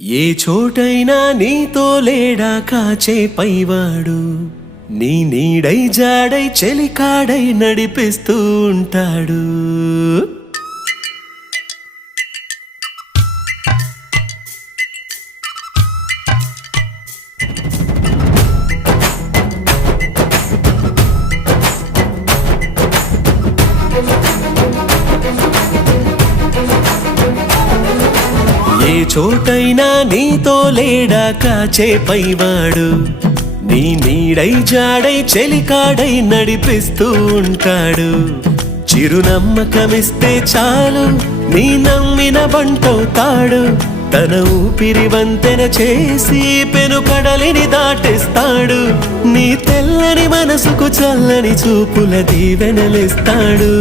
ఏ చోటైనా నీతో లేడా కాచే పైవాడు, నీ నీడై జాడై చెలికాడై నడిపిస్తూ ఉంటాడు. ఏ చోటైనా నీతో లేడా కాచే పైవాడు, నీ నీడై జాడై చెలికాడై నడిపిస్తూ ఉంటాడు. చిరునమ్మకమిస్తే చాలు నీ నమ్మిన బంటవుతాడు. తన ఊపిరి వంతెన చేసి పెను కడలిని దాటిస్తాడు. నీ తెల్లని మనసుకు చల్లని చూపుల దీవెనలిస్తాడు.